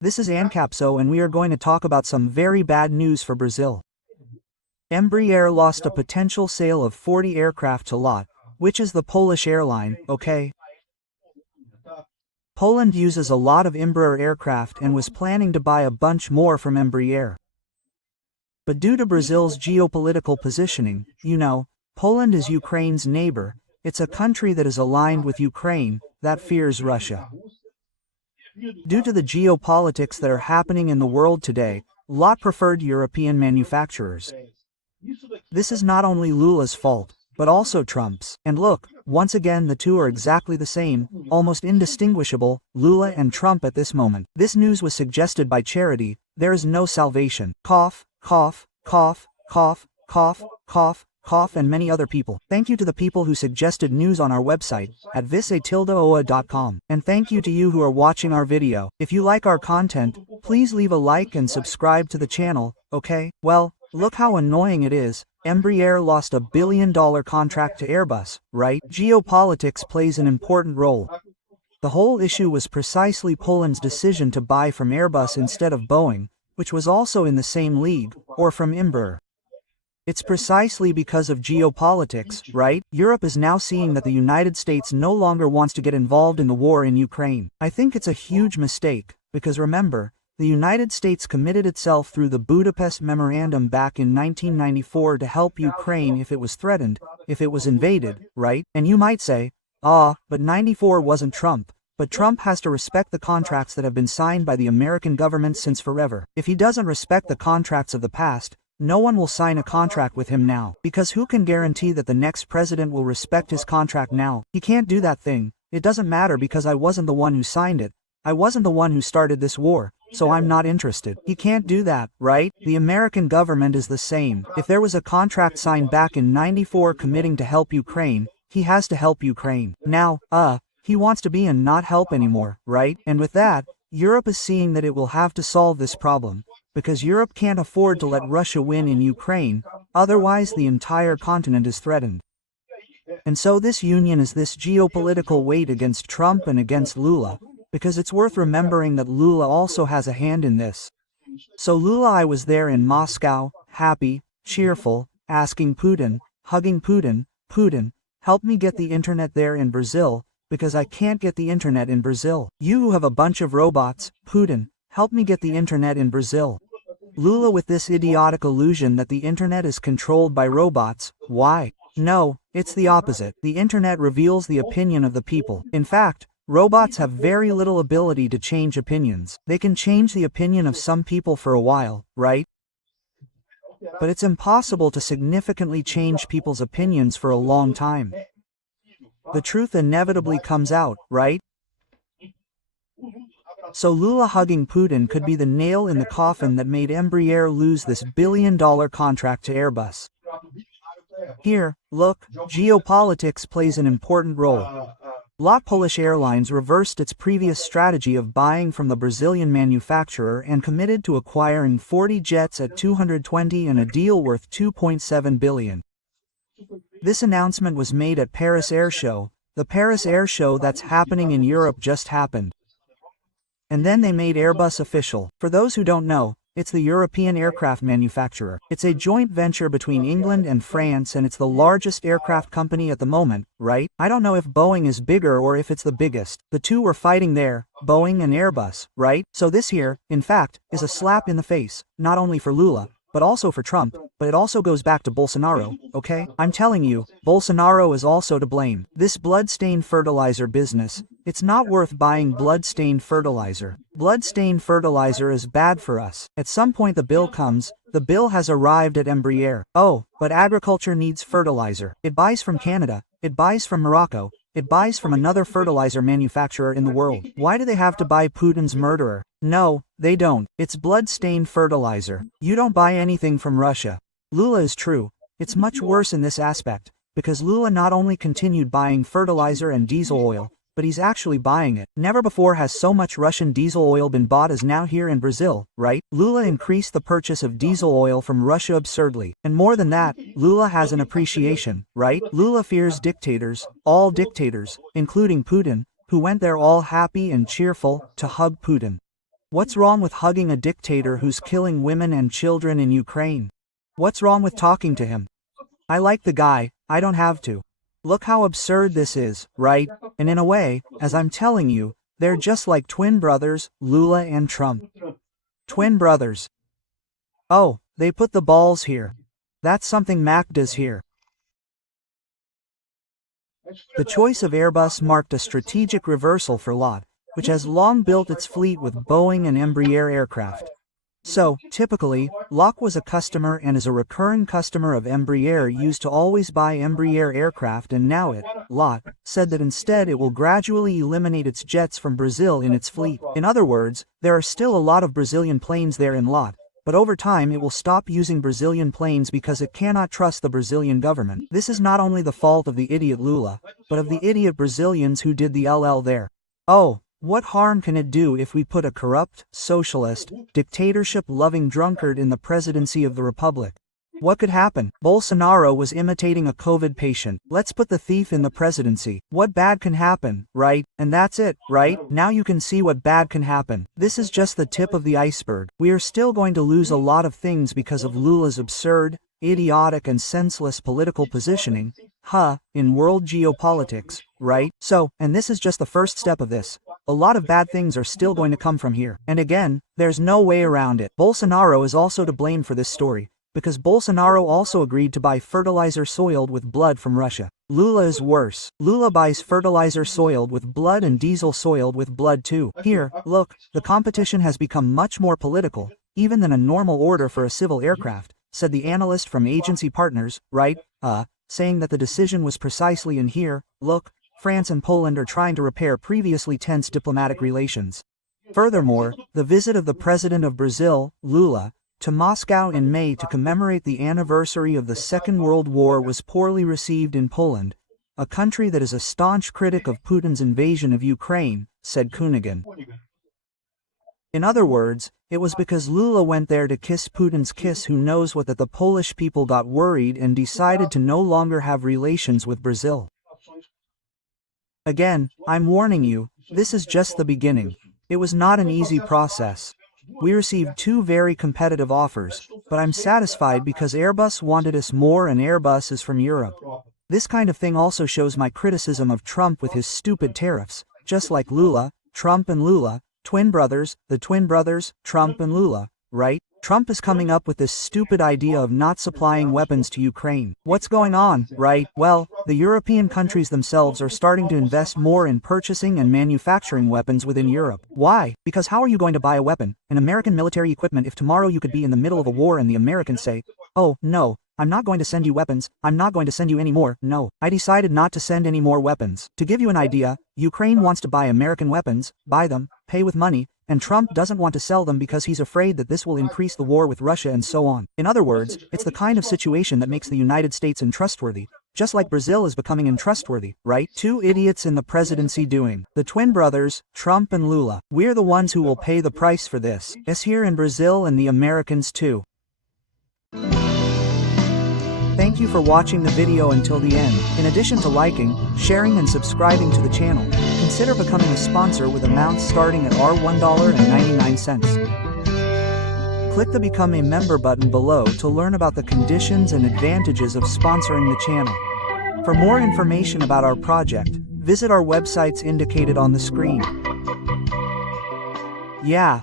This is Ancapso and we are going to talk about some very bad news for Brazil. EMBRAER lost a potential sale of 40 aircraft to LULA, which is the Polish airline, okay? Poland uses a lot of EMBRAER aircraft and was planning to buy a bunch more from EMBRAER. But due to Brazil's geopolitical positioning, Poland is Ukraine's neighbor, it's a country that is aligned with Ukraine, that fears Russia. Due to the geopolitics that are happening in the world today, LULA preferred European manufacturers. This is not only LULA's fault, but also Trump's. And look, once again the two are exactly the same, almost indistinguishable, LULA and Trump at this moment. This news was suggested by Charity, there is no salvation. Cough, cough, cough, cough, cough, cough, cough, and many other people. Thank you to the people who suggested news on our website, at visita-oa.com. And thank you to you who are watching our video. If you like our content, please leave a like and subscribe to the channel, okay? Well, look how annoying it is. EMBRAER lost a $1 billion contract to Airbus, right? Geopolitics plays an important role. The whole issue was precisely Poland's decision to buy from Airbus instead of Boeing, which was also in the same league, or from EMBRAER. It's precisely because of geopolitics, right? Europe is now seeing that the United States no longer wants to get involved in the war in Ukraine. I think it's a huge mistake, because remember, the United States committed itself through the Budapest Memorandum back in 1994 to help Ukraine if it was threatened, if it was invaded, right? And you might say, but 94 wasn't Trump. But Trump has to respect the contracts that have been signed by the American government since forever. If he doesn't respect the contracts of the past, no one will sign a contract with him now. Because who can guarantee that the next president will respect his contract now? He can't do that thing. It doesn't matter because I wasn't the one who signed it. I wasn't the one who started this war. So I'm not interested. He can't do that, right? The American government is the same. If there was a contract signed back in 94 committing to help Ukraine, he has to help Ukraine. Now, he wants to be and not help anymore, right? And with that, Europe is seeing that it will have to solve this problem, because Europe can't afford to let Russia win in Ukraine, otherwise the entire continent is threatened. And so this union is this geopolitical weight against Trump and against LULA, because it's worth remembering that LULA also has a hand in this. So LULA, I was there in Moscow, happy, cheerful, asking Putin, hugging Putin, Putin, help me get the internet there in Brazil, because I can't get the internet in Brazil. You who have a bunch of robots, Putin, help me get the internet in Brazil. LULA with this idiotic illusion that the internet is controlled by robots. Why? No, it's the opposite. The internet reveals the opinion of the people. In fact, robots have very little ability to change opinions. They can change the opinion of some people for a while, right? But it's impossible to significantly change people's opinions for a long time. The truth inevitably comes out, right? So LULA hugging Putin could be the nail in the coffin that made EMBRAER lose this $1 billion contract to Airbus. Here, look, geopolitics plays an important role. LULA Polish Airlines reversed its previous strategy of buying from the Brazilian manufacturer and committed to acquiring 40 jets at 220 and a deal worth $2.7 billion. This announcement was made at Paris Air Show. The Paris Air Show that's happening in Europe just happened. And then they made Airbus official. For those who don't know, it's the European aircraft manufacturer. It's a joint venture between England and France and it's the largest aircraft company at the moment, right? I don't know if Boeing is bigger or if it's the biggest. The two were fighting there, Boeing and Airbus, right? So this here, in fact, is a slap in the face, not only for LULA, but also for Trump, but it also goes back to Bolsonaro, okay? I'm telling you, Bolsonaro is also to blame. This blood-stained fertilizer business, it's not worth buying blood-stained fertilizer. Blood-stained fertilizer is bad for us. At some point the bill comes, the bill has arrived at EMBRAER. Oh, but agriculture needs fertilizer. It buys from Canada, it buys from Morocco, it buys from another fertilizer manufacturer in the world. Why do they have to buy Putin's murderer? No, they don't. It's blood-stained fertilizer. You don't buy anything from Russia. LULA is true. It's much worse in this aspect, because LULA not only continued buying fertilizer and diesel oil, but he's actually buying it. Never before has so much Russian diesel oil been bought as now here in Brazil, right? LULA increased the purchase of diesel oil from Russia absurdly. And more than that, LULA has an appreciation, right? LULA fears dictators, all dictators, including Putin, who went there all happy and cheerful to hug Putin. What's wrong with hugging a dictator who's killing women and children in Ukraine? What's wrong with talking to him? I like the guy, I don't have to. Look how absurd this is, right? And in a way, as I'm telling you, they're just like twin brothers, Lula and Trump. Twin brothers. Oh, they put the balls here. That's something Mac does here. The choice of Airbus marked a strategic reversal for LULA, which has long built its fleet with Boeing and EMBRAER aircraft. So, typically, LULA was a customer and is a recurring customer of EMBRAER, used to always buy EMBRAER aircraft, and now LULA said that instead it will gradually eliminate its jets from Brazil in its fleet. In other words, there are still a lot of Brazilian planes there in LULA, but over time it will stop using Brazilian planes because it cannot trust the Brazilian government. This is not only the fault of the idiot Lula, but of the idiot Brazilians who did the LL there. Oh, what harm can it do if we put a corrupt, socialist, dictatorship-loving drunkard in the presidency of the republic? What could happen? Bolsonaro was imitating a COVID patient. Let's put the thief in the presidency. What bad can happen, right? And that's it, right? Now you can see what bad can happen. This is just the tip of the iceberg. We are still going to lose a lot of things because of Lula's absurd, idiotic and senseless political positioning, in world geopolitics, right? So, and this is just the first step of this. A lot of bad things are still going to come from here. And again, there's no way around it. Bolsonaro is also to blame for this story, because Bolsonaro also agreed to buy fertilizer soiled with blood from Russia. Lula is worse. Lula buys fertilizer soiled with blood and diesel soiled with blood too. Here, look, the competition has become much more political, even than a normal order for a civil aircraft, said the analyst from Agency Partners, right? Saying that the decision was precisely in here, look, France and Poland are trying to repair previously tense diplomatic relations. Furthermore, the visit of the president of Brazil, Lula, to Moscow in May to commemorate the anniversary of the Second World War was poorly received in Poland, a country that is a staunch critic of Putin's invasion of Ukraine, said Kunigan. In other words, it was because Lula went there to kiss Putin's kiss who knows what that the Polish people got worried and decided to no longer have relations with Brazil. Again, I'm warning you, this is just the beginning. It was not an easy process. We received 2 very competitive offers, but I'm satisfied because Airbus wanted us more and Airbus is from Europe. This kind of thing also shows my criticism of Trump with his stupid tariffs, just like Lula, Trump and Lula, twin brothers, the twin brothers, Trump and Lula, right? Trump is coming up with this stupid idea of not supplying weapons to Ukraine. What's going on, right? Well, the European countries themselves are starting to invest more in purchasing and manufacturing weapons within Europe. Why? Because how are you going to buy a weapon, an American military equipment, if tomorrow you could be in the middle of a war and the Americans say, oh, no, I'm not going to send you weapons, I'm not going to send you any more, no, I decided not to send any more weapons. To give you an idea, Ukraine wants to buy American weapons, buy them, pay with money, and Trump doesn't want to sell them because he's afraid that this will increase the war with Russia and so on. In other words, it's the kind of situation that makes the United States untrustworthy, just like Brazil is becoming untrustworthy, right? 2 idiots in the presidency doing. The twin brothers, Trump and Lula. We're the ones who will pay the price for this. Us here in Brazil and the Americans too. Thank you for watching the video until the end. In addition to liking, sharing and subscribing to the channel, consider becoming a sponsor with amounts starting at $1.99. Click the Become a Member button below to learn about the conditions and advantages of sponsoring the channel. For more information about our project, visit our websites indicated on the screen. Yeah,